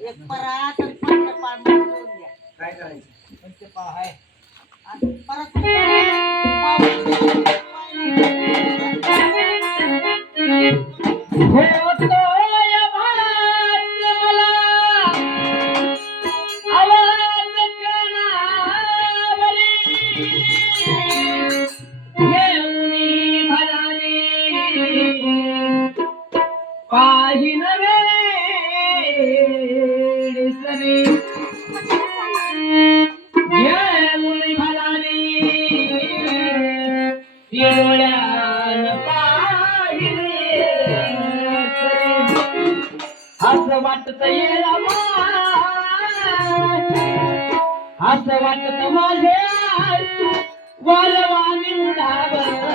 एक परात आणि पंचपाळ मिळवून द्या. काय करायचं? पंचपाळ आहे. आणि परत पाव- होतोय असं वाटत येला असं वाटत माझे वालवानी उडाव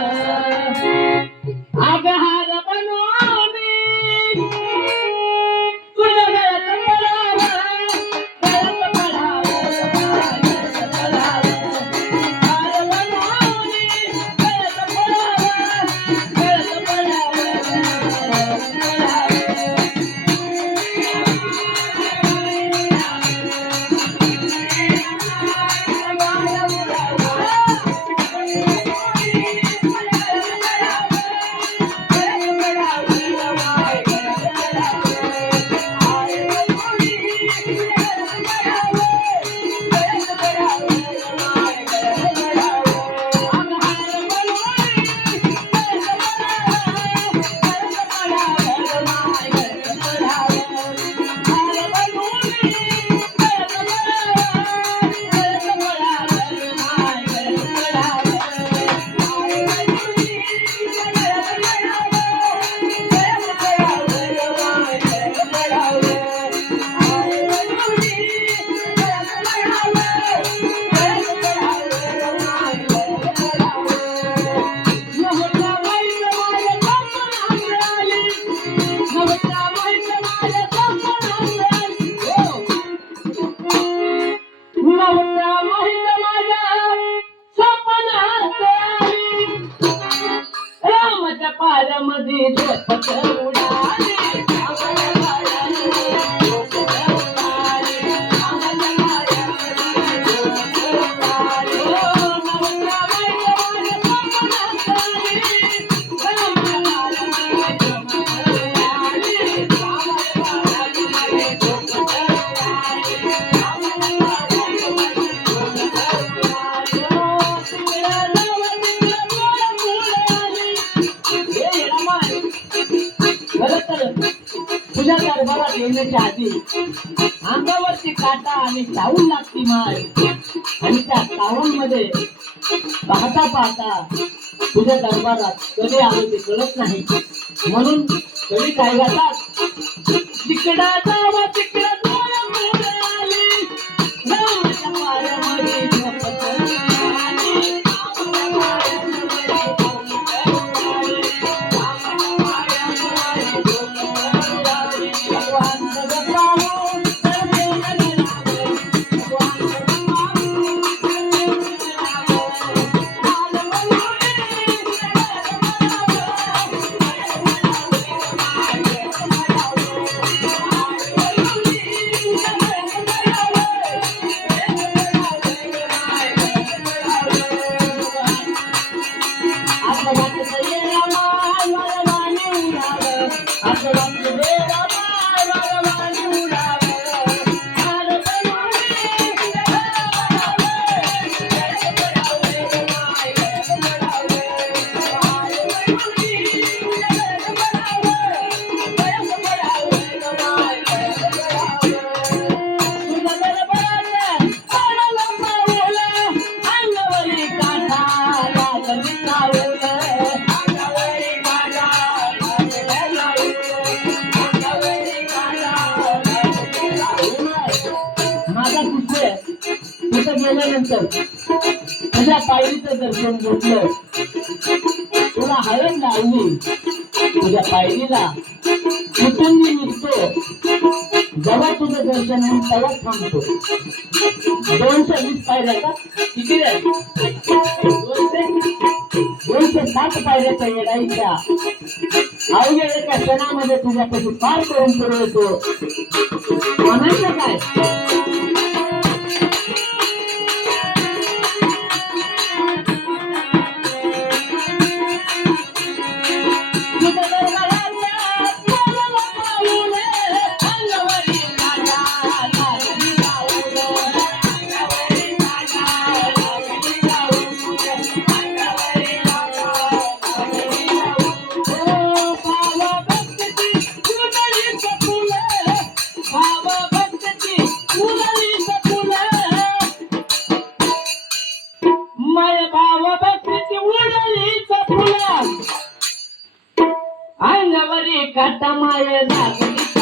रामाच्या पायामध्ये झोपत येण्याच्या आधी अंगावरची काटा आणि चावून लागती माय आणि त्या चावून मध्ये पाहता पाहता तुझ्या दरबारात कधी आलो ते कळत नाही. म्हणून कधी काय जातात तिकडा जावा तिकडा. गेल्यानंतर तुझ्या पायरीचं दर्शन घेतलं. तुला हळद लावली. तुझ्या पायरीला कुठून मी निघतो. जेव्हा तुझं दर्शन होईल तेव्हा थांबतो. दोनशे वीस पायऱ्या का? किती दोनशे दोनशे सात पायऱ्या येडायच्या अवघ्या एका क्षणामध्ये तुझ्यापासून पार करून पुरवतो म्हणायचं काय? फुलं अंगावरी काटा माय लागली